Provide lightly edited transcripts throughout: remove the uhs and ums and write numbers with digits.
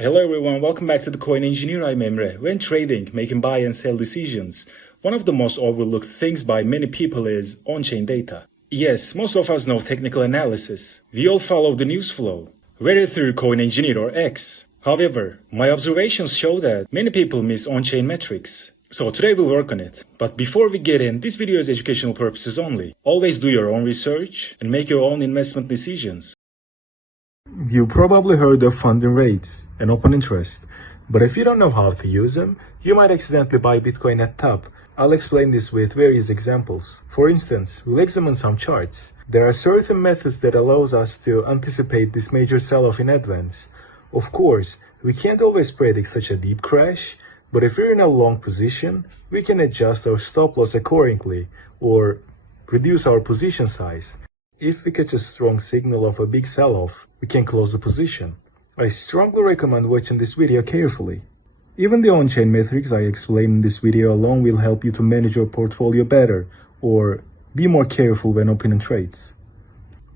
Hello everyone, welcome back to the Coin Engineer. I'm Emre. When trading, making buy and sell decisions, one of the most overlooked things by many people is on-chain data. Yes, most of us know technical analysis. We all follow the news flow, whether through Coin Engineer or X. However, my observations show that many people miss on-chain metrics. So today we'll work on it. But before we get in, this video is educational purposes only. Always do your own research and make your own investment decisions. You probably heard of funding rates and open interest, but if you don't know how to use them, you might accidentally buy Bitcoin at top. I'll explain this with various examples. For instance, we'll examine some charts. There are certain methods that allows us to anticipate this major sell-off in advance. Of course, we can't always predict such a deep crash, but if we're in a long position, we can adjust our stop loss accordingly or reduce our position size. If we catch a strong signal of a big sell-off, we can close the position. I strongly recommend watching this video carefully. Even the on-chain metrics I explain in this video alone will help you to manage your portfolio better or be more careful when opening trades.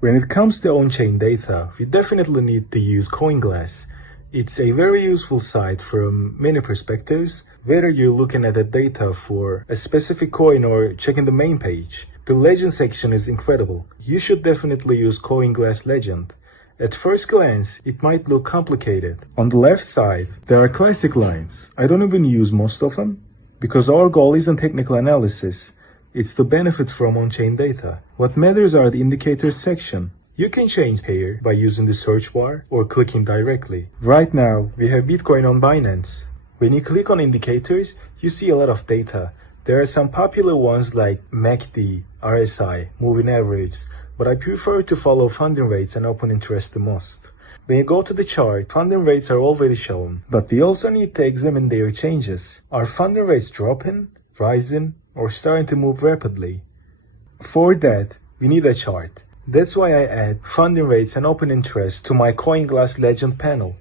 When it comes to on-chain data, we definitely need to use CoinGlass. It's a very useful site from many perspectives, whether you're looking at the data for a specific coin or checking the main page. The legend section is incredible. You should definitely use CoinGlass Legend. At first glance, it might look complicated. On the left side, there are classic lines. I don't even use most of them, because our goal isn't technical analysis. It's to benefit from on-chain data. What matters are the indicators section. You can change here by using the search bar or clicking directly. Right now, we have Bitcoin on Binance. When you click on indicators, you see a lot of data. There are some popular ones like MACD, RSI, moving average, but I prefer to follow funding rates and open interest the most. When you go to the chart, funding rates are already shown, but we also need to examine their changes. Are funding rates dropping, rising, or starting to move rapidly? For that, we need a chart. That's why I add funding rates and open interest to my CoinGlass Legend panel.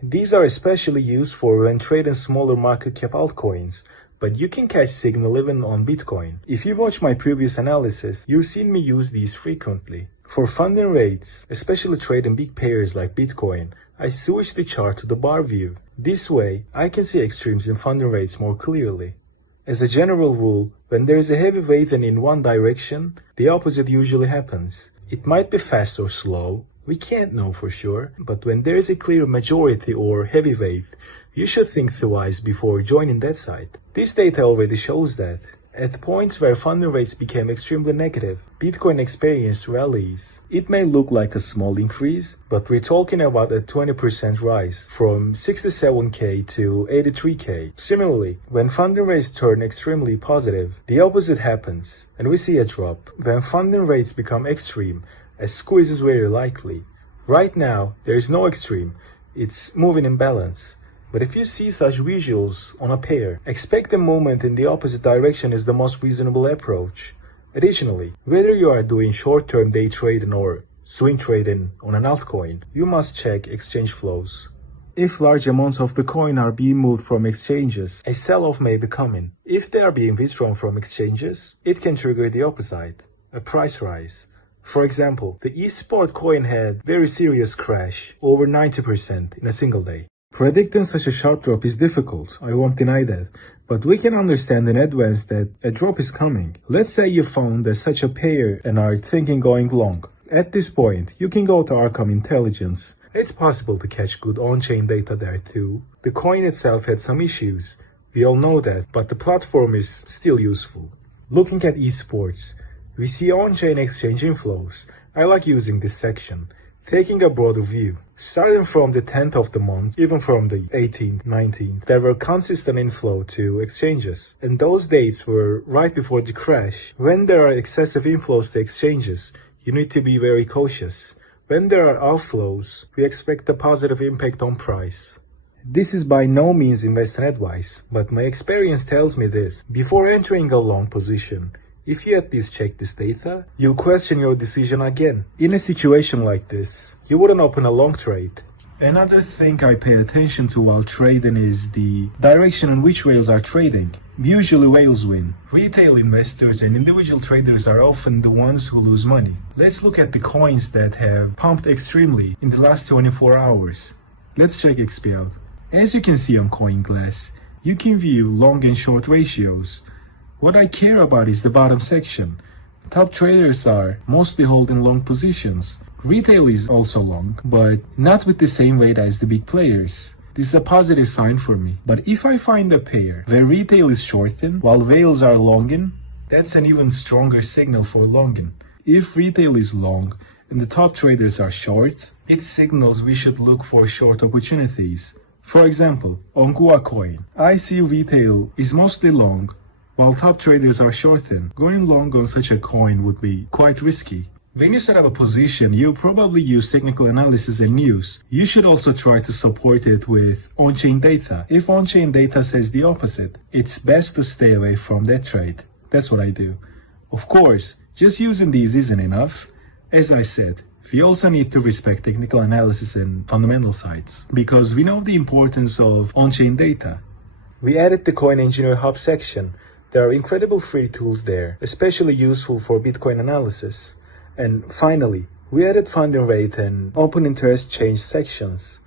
These are especially used for when trading smaller market cap altcoins, but you can catch signal even on Bitcoin. If you watch my previous analysis, you've seen me use these frequently. For funding rates, especially trading big pairs like Bitcoin, I switch the chart to the bar view. This way, I can see extremes in funding rates more clearly. As a general rule, when there is a heavy wave in one direction, the opposite usually happens. It might be fast or slow, we can't know for sure, but when there is a clear majority or heavy wave, you should think twice before joining that side. This data already shows that. At points where funding rates became extremely negative, Bitcoin experienced rallies. It may look like a small increase, but we're talking about a 20% rise from 67k to 83k. Similarly, when funding rates turn extremely positive, the opposite happens, and we see a drop. When funding rates become extreme, a squeeze is very likely. Right now, there is no extreme. It's moving in balance. But if you see such visuals on a pair, expect a movement in the opposite direction is the most reasonable approach. Additionally, whether you are doing short-term day trading or swing trading on an altcoin, you must check exchange flows. If large amounts of the coin are being moved from exchanges, a sell-off may be coming. If they are being withdrawn from exchanges, it can trigger the opposite, a price rise. For example, the eSport coin had very serious crash, over 90% in a single day. Predicting such a sharp drop is difficult, I won't deny that, but we can understand in advance that a drop is coming. Let's say you found such a pair and are thinking going long. At this point, you can go to Arkham Intelligence. It's possible to catch good on-chain data there too. The coin itself had some issues, we all know that, but the platform is still useful. Looking at esports, we see on-chain exchange inflows. I like using this section. Taking a broader view, starting from the 10th of the month, even from the 18th, 19th, there were consistent inflow to exchanges, and those dates were right before the crash. When there are excessive inflows to exchanges, you need to be very cautious. When there are outflows, we expect a positive impact on price. This is by no means investment advice, but my experience tells me this. Before entering a long position, if you at least check this data, you'll question your decision again. In a situation like this, you wouldn't open a long trade. Another thing I pay attention to while trading is the direction in which whales are trading. Usually whales win. Retail investors and individual traders are often the ones who lose money. Let's look at the coins that have pumped extremely in the last 24 hours. Let's check XPL. As you can see on CoinGlass, you can view long and short ratios. What I care about is the bottom section. Top traders are mostly holding long positions. Retail is also long, but not with the same weight as the big players. This is a positive sign for me. But if I find a pair where retail is shorting while whales are longing, that's an even stronger signal for longing. If retail is long and the top traders are short, it signals we should look for short opportunities. For example, on Gua coin, I see retail is mostly long while top traders are shorting. Going long on such a coin would be quite risky. When you set up a position, you probably use technical analysis and news. You should also try to support it with on-chain data. If on-chain data says the opposite, it's best to stay away from that trade. That's what I do. Of course, just using these isn't enough. As I said, we also need to respect technical analysis and fundamental sides, because we know the importance of on-chain data. We added the Coin Engineer Hub section. There are incredible free tools there, especially useful for Bitcoin analysis. And finally, we added funding rate and open interest change sections.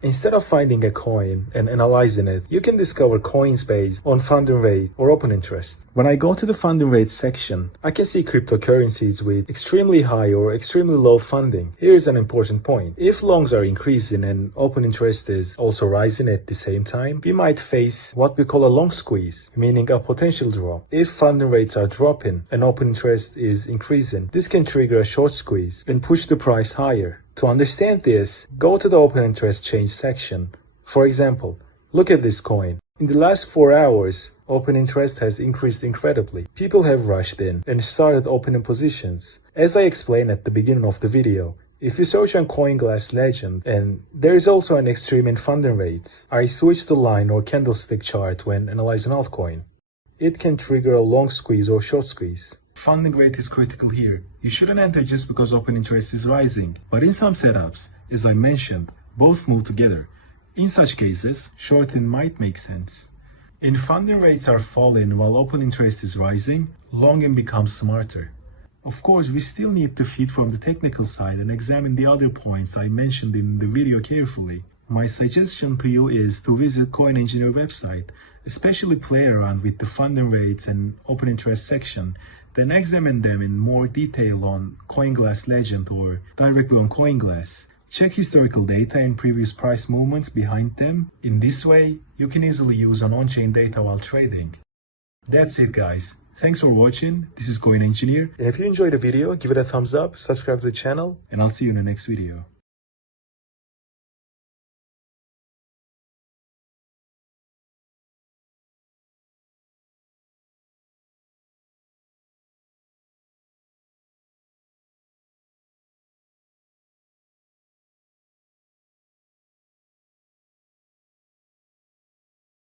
Instead of finding a coin and analyzing it, you can discover coins based on funding rate or open interest. When I go to the funding rate section, I can see cryptocurrencies with extremely high or extremely low funding. Here is an important point. If longs are increasing and open interest is also rising at the same time, we might face what we call a long squeeze, meaning a potential drop. If funding rates are dropping and open interest is increasing, this can trigger a short squeeze and push the price higher. To understand this, go to the open interest change section. For example, look at this coin. In the last 4 hours, open interest has increased incredibly. People have rushed in and started opening positions. As I explained at the beginning of the video, if you search on CoinGlass Legend, and there is also an extreme in funding rates, I switch the line or candlestick chart when analyzing altcoin. It can trigger a long squeeze or short squeeze. Funding rate is critical here. You shouldn't enter just because open interest is rising. But in some setups, as I mentioned, both move together. In such cases, shorting might make sense. If funding rates are falling while open interest is rising, longing becomes smarter. Of course, we still need to feed from the technical side and examine the other points I mentioned in the video carefully. My suggestion to you is to visit Coin Engineer website, especially play around with the funding rates and open interest section, then examine them in more detail on CoinGlass Legend or directly on CoinGlass. Check historical data and previous price movements behind them. In this way, you can easily use on-chain data while trading. That's it, guys. Thanks for watching. This is Coin Engineer. And if you enjoyed the video, give it a thumbs up, subscribe to the channel, and I'll see you in the next video.